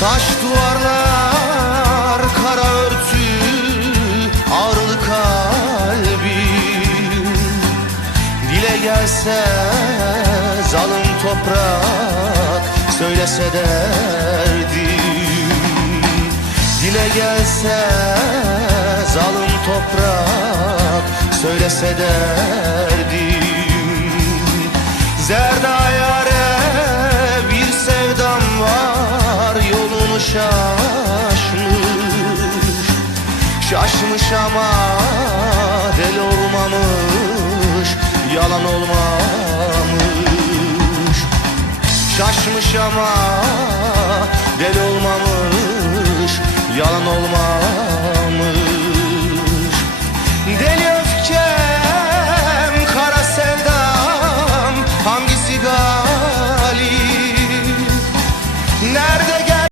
Taş duvarlar, kara örtü, ağrılı kalbim. Dile gelse zalim toprak, söylese derdim. Dile gelse zalim toprak, söylese derdim. Zerda yâre bir sevdam var, yolunu şaşmış. Şaşmış ama deli olmamış, yalan olmamış. Şaşmış ama